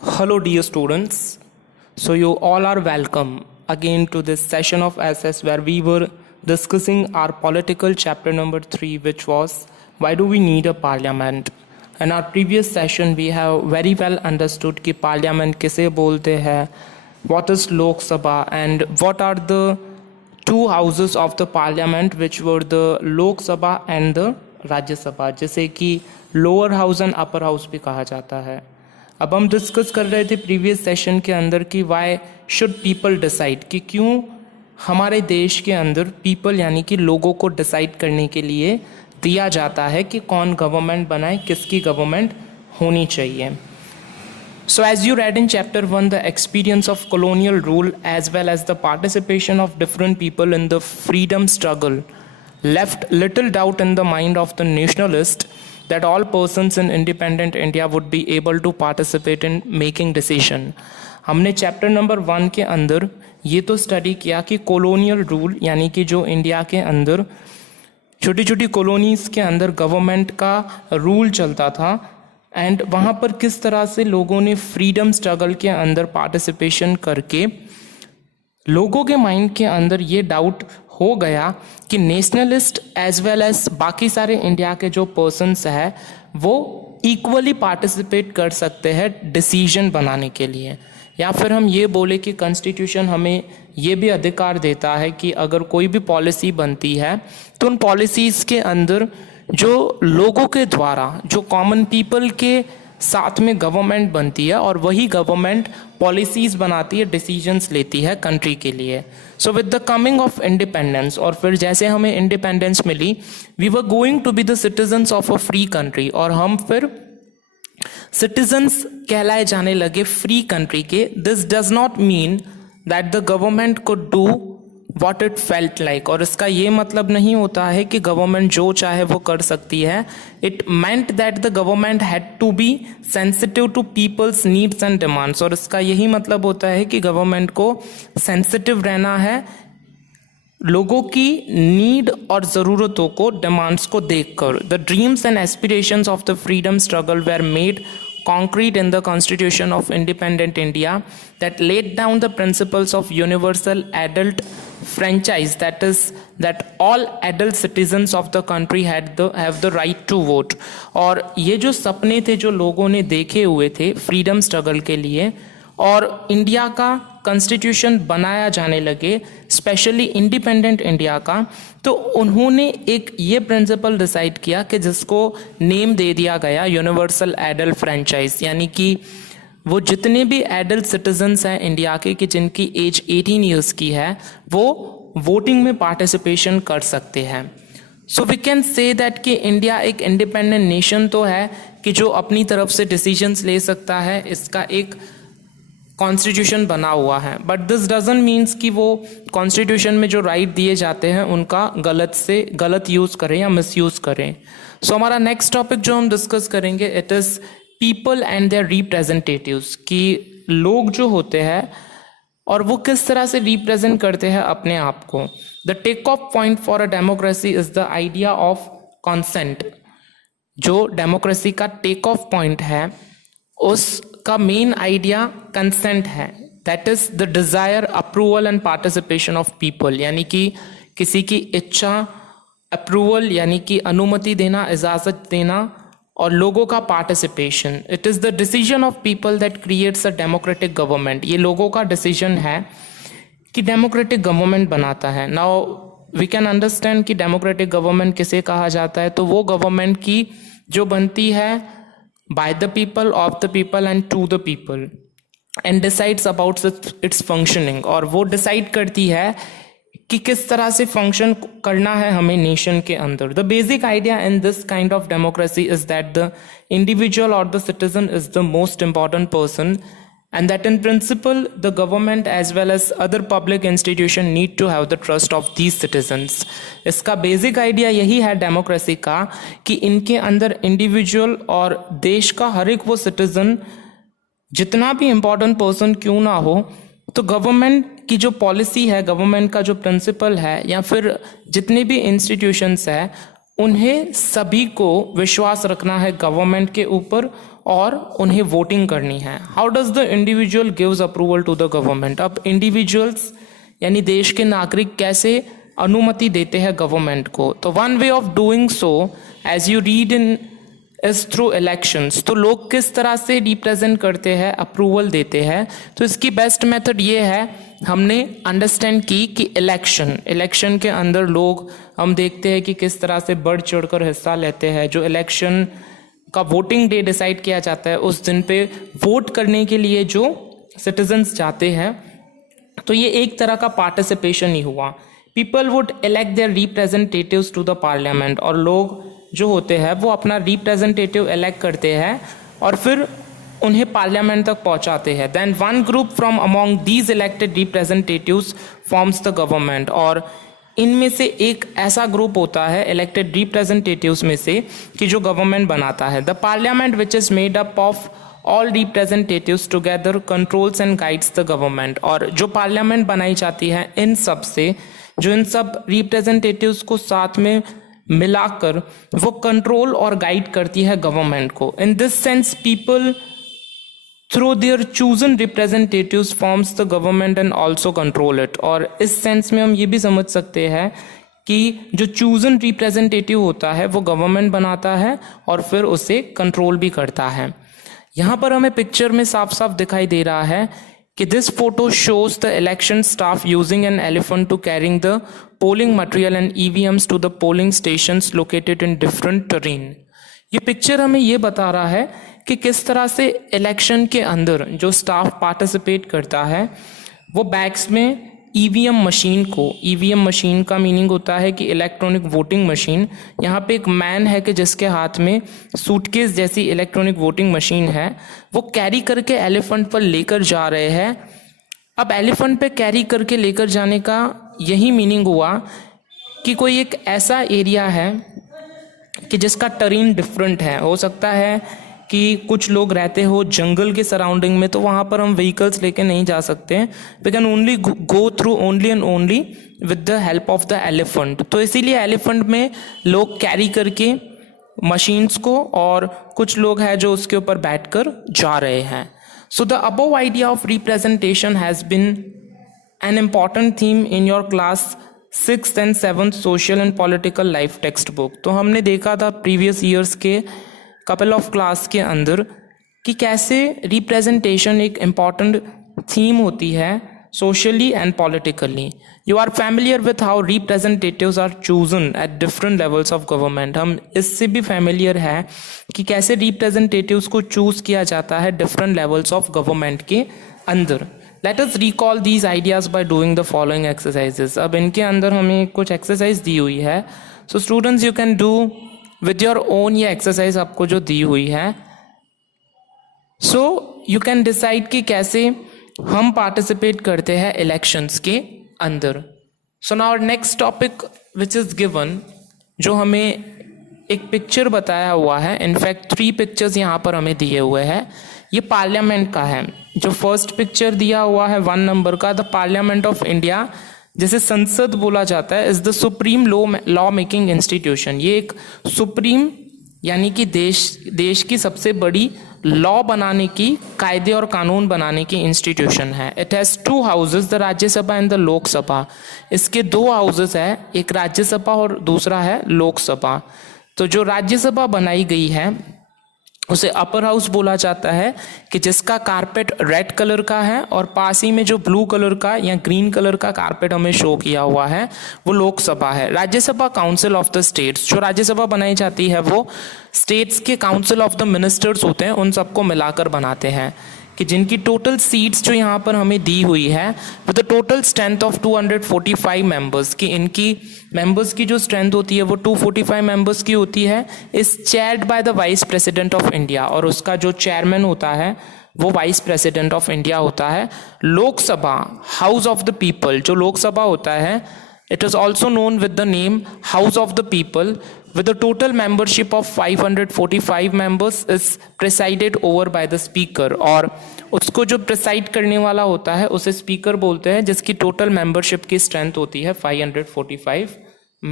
Hello, dear students. So, you all are welcome again to this session of SS where we were discussing our political chapter number 3, which was Why Do We Need a Parliament? In our previous session, we have very well understood कि parliament किसे बोलते हैं, what is Lok Sabha, and what are the two houses of the parliament, which were the Lok Sabha and the Rajya Sabha, जिसे कि lower house and upper house भी कहा जाता है. अब हम डिस्कस कर रहे थे प्रीवियस सेशन के अंदर कि वाई शुड पीपल डिसाइड, कि क्यों हमारे देश के अंदर पीपल यानी कि लोगों को डिसाइड करने के लिए दिया जाता है कि कौन गवर्नमेंट बनाए, किसकी गवर्नमेंट होनी चाहिए. So as you read in chapter 1, the experience of colonial rule as well as the participation of different people in the freedom struggle left little doubt in the mind of the nationalist that all persons in independent India would be able to participate in making decision. हमने chapter number 1 के अंदर ये तो study किया कि colonial rule यानी कि जो इंडिया के अंदर छोटी छोटी कॉलोनीज़ के अंदर गवर्नमेंट का रूल चलता था एंड वहाँ पर किस तरह से लोगों ने फ्रीडम स्ट्रगल के अंदर पार्टिसिपेशन करके लोगों के माइंड के अंदर ये डाउट हो गया कि नेशनलिस्ट एज वेल एज बाकी सारे इंडिया के जो पर्सन्स हैं वो इक्वली पार्टिसिपेट कर सकते हैं डिसीजन बनाने के लिए. या फिर हम ये बोले कि कॉन्स्टिट्यूशन हमें ये भी अधिकार देता है कि अगर कोई भी पॉलिसी बनती है तो उन पॉलिसीज़ के अंदर जो लोगों के द्वारा जो कॉमन पीपल के साथ में गवर्नमेंट बनती है और वही गवर्नमेंट पॉलिसीज़ बनाती है, डिसीजंस लेती है कंट्री के लिए. So with the coming of independence, और फिर जैसे हमें इंडिपेंडेंस मिली, we were going to be the citizens of a free country, और हम फिर सिटीजन्स कहलाए जाने लगे फ्री कंट्री के. This does not mean that the government could do what it felt like, और इसका ये मतलब नहीं होता है कि गवर्नमेंट जो चाहे वो कर सकती है. It meant that the government had to be sensitive to people's needs and demands, और इसका यही मतलब होता है कि गवर्नमेंट को सेंसिटिव रहना है लोगों की नीड और ज़रूरतों को, डिमांड्स को देखकर. The dreams and aspirations of the freedom struggle were made concrete in the Constitution of Independent India that laid down the principles of universal adult franchise, that is that all adult citizens of the country have the right to vote. और ये जो सपने थे जो लोगों ने देखे हुए थे फ्रीडम स्ट्रगल के लिए और इंडिया का कॉन्स्टिट्यूशन बनाया जाने लगे, स्पेशली इंडिपेंडेंट इंडिया का, तो उन्होंने एक ये प्रिंसिपल डिसाइड किया कि जिसको नेम दे दिया गया यूनिवर्सल एडल्ट फ्रेंचाइज, यानी कि वो जितने भी एडल्ट सिटीजन्स हैं इंडिया के कि जिनकी एज 18 ईयर्स की है वो वोटिंग में पार्टिसिपेशन कर सकते हैं. So we can say that कि इंडिया एक इंडिपेंडेंट नेशन तो है कि जो अपनी तरफ से डिसीजंस ले सकता है, इसका एक कॉन्स्टिट्यूशन बना हुआ है. बट दिस डजंट मीन्स कि वो कॉन्स्टिट्यूशन में जो राइट दिए जाते हैं उनका गलत यूज़ करें या मिसयूज़ करें. सो हमारा नेक्स्ट टॉपिक जो हम डिस्कस करेंगे it is people and their representatives, कि लोग जो होते हैं और वो किस तरह से रिप्रेजेंट करते हैं अपने आप को. The take off point for a democracy is the idea of consent. जो डेमोक्रेसी का टेक ऑफ पॉइंट है उसका मेन आइडिया कंसेंट है, that is the desire, approval and participation of people, यानी कि किसी की इच्छा, अप्रूवल यानी कि अनुमति देना, इजाज़त देना, और लोगों का participation. It is the decision of people that creates a democratic government. ये लोगों का डिसीजन है कि डेमोक्रेटिक गवर्नमेंट बनाता है. नाउ वी कैन अंडरस्टैंड कि डेमोक्रेटिक गवर्नमेंट किसे कहा जाता है. तो वो गवर्नमेंट की जो बनती है by the people, of the people and to the people and decides about its functioning, और वो डिसाइड करती है कि किस तरह से फंक्शन करना है हमें नेशन के अंदर. The basic idea in this kind of democracy is that the individual और the citizen is the most important person and that in principle the government as well as other public institution need to have the trust of these citizens. इसका basic idea यही है democracy का कि इनके अंदर individual और देश का हर एक वो सिटीजन जितना भी इम्पोर्टेंट पर्सन क्यों ना हो, तो गवर्नमेंट की जो पॉलिसी है, गवर्नमेंट का जो प्रिंसिपल है या फिर जितने भी इंस्टीट्यूशंस है उन्हें सभी को विश्वास रखना है गवर्नमेंट के ऊपर और उन्हें वोटिंग करनी है। How does the individual gives approval to the government? अब इंडिविजुअल्स यानी देश के नागरिक कैसे अनुमति देते हैं गवर्नमेंट को? तो one way of doing so as you read in is through elections. तो लोग किस तरह से रिप्रेजेंट करते हैं, अप्रूवल देते हैं? तो इसकी बेस्ट मेथड ये है, हमने अंडरस्टैंड की कि इलेक्शन के अंदर लोग हम देखते हैं कि किस तरह से बढ़ चढ़कर हिस्सा लेते हैं। जो इलेक्शन का वोटिंग डे डिसाइड किया जाता है उस दिन पे वोट करने के लिए जो सिटीजन्स जाते हैं, तो ये एक तरह का पार्टिसिपेशन ही हुआ। People would elect their representatives to the parliament, और लोग जो होते हैं वो अपना रिप्रेजेंटेटिव इलेक्ट करते हैं और फिर उन्हें पार्लियामेंट तक पहुंचाते हैं। Then one group from among these elected representatives forms the government, और इनमें से एक ऐसा ग्रुप होता है इलेक्टेड रिप्रेजेंटेटिव्स में से कि जो गवर्नमेंट बनाता है। The parliament which is made up of all representatives together controls and guides the government, और जो पार्लियामेंट बनाई जाती है इन सब से, जो इन सब रिप्रेजेंटेटिव्स को साथ में मिलाकर वो कंट्रोल और गाइड करती है गवर्नमेंट को। In this sense people through their chosen representatives forms the government and also control it. और इस सेंस में हम ये भी समझ सकते हैं कि जो चूजन रिप्रेजेंटेटिव होता है वो गवर्नमेंट बनाता है और फिर उसे कंट्रोल भी करता है। यहाँ पर हमें पिक्चर में साफ साफ दिखाई दे रहा है कि this photo shows the election staff using an elephant to carrying the polling material and EVMs to the polling stations located in different terrain. ये पिक्चर हमें ये बता रहा है कि किस तरह से इलेक्शन के अंदर जो स्टाफ पार्टिसिपेट करता है वो बैग्स में ईवीएम मशीन को, ईवीएम मशीन का मीनिंग होता है कि इलेक्ट्रॉनिक वोटिंग मशीन। यहाँ पे एक मैन है कि जिसके हाथ में सूटकेस जैसी इलेक्ट्रॉनिक वोटिंग मशीन है, वो कैरी करके एलिफेंट पर लेकर जा रहे हैं। अब एलिफेंट पे कैरी करके लेकर जाने का यही मीनिंग हुआ कि कोई एक ऐसा एरिया है कि जिसका टेरेन डिफरेंट है। हो सकता है कि कुछ लोग रहते हो जंगल के सराउंडिंग में, तो वहाँ पर हम व्हीकल्स लेके नहीं जा सकते। We can only go through only and only with the help of the elephant. तो इसीलिए एलिफेंट में लोग कैरी करके मशीन्स को, और कुछ लोग हैं जो उसके ऊपर बैठकर जा रहे हैं। So the above idea of representation has been an important theme in your class 6th and 7th social and political life text book. तो हमने देखा था प्रीवियस ईयर्स के कपल ऑफ क्लास के अंदर कि कैसे रिप्रेजेंटेशन एक इम्पॉर्टेंट थीम होती है socially and politically. You are familiar with how representatives are chosen at different levels of government. हम इससे भी फैमिलियर है कि कैसे रिप्रेजेंटेटिव्स को चूज किया जाता है डिफरेंट लेवल्स ऑफ गवर्नमेंट के अंदर। Let us recall these ideas by doing the following exercises. अब इनके अंदर हमें कुछ एक्सरसाइज दी हुई है। So students you can do with your own ये एक्सरसाइज आपको जो दी हुई है। सो यू कैन डिसाइड कि कैसे हम पार्टिसिपेट करते हैं इलेक्शंस के अंदर। So now next topic which is given, जो हमें एक पिक्चर बताया हुआ है, इनफैक्ट 3 पिक्चर्स यहाँ पर हमें दिए हुए हैं। ये पार्लियामेंट का है। जो फर्स्ट पिक्चर दिया हुआ है 1 नंबर का, द पार्लियामेंट ऑफ इंडिया, जिसे संसद बोला जाता है, is the supreme law making institution. ये एक सुप्रीम यानी कि देश की सबसे बड़ी लॉ बनाने की, कायदे और कानून बनाने की इंस्टीट्यूशन है। It has 2 houses, the Rajya Sabha and the Lok Sabha. इसके 2 हाउसेज है, एक राज्यसभा और दूसरा है लोकसभा। तो जो राज्यसभा बनाई गई है उसे अपर हाउस बोला जाता है, कि जिसका कारपेट रेड कलर का है, और पास ही में जो ब्लू कलर का या ग्रीन कलर का कारपेट हमें शो किया हुआ है वो लोकसभा है। Rajya Sabha council of the states, जो राज्यसभा बनाई जाती है वो स्टेट्स के काउंसिल ऑफ द मिनिस्टर्स होते हैं, उन सबको मिलाकर बनाते हैं, कि जिनकी टोटल सीट्स जो यहाँ पर हमें दी हुई है with the total strength of 245 members, कि इनकी मेंबर्स की जो स्ट्रेंथ होती है वो 245 मेंबर्स की होती है। Is chaired by the vice president of India, और उसका जो चेयरमैन होता है वो वाइस प्रेसिडेंट ऑफ इंडिया होता है। Lok Sabha, house of the people, जो लोकसभा होता है, it is also known with the name house of the people, with a total membership of 545 members, is presided over by the speaker, और उसको जो preside करने वाला होता है उसे स्पीकर बोलते हैं, जिसकी टोटल मेंबरशिप की स्ट्रेंथ होती है 545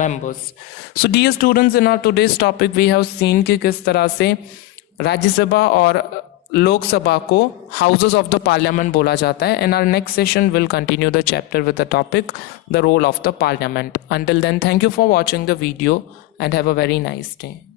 members. So dear students, in our today's topic we have seen कि किस तरह से राज्यसभा और लोकसभा को हाउसेस ऑफ द पार्लियामेंट बोला जाता है. In our next session we'll continue the chapter with the topic the role of the parliament. Until then, thank you for watching the video and have a very nice day.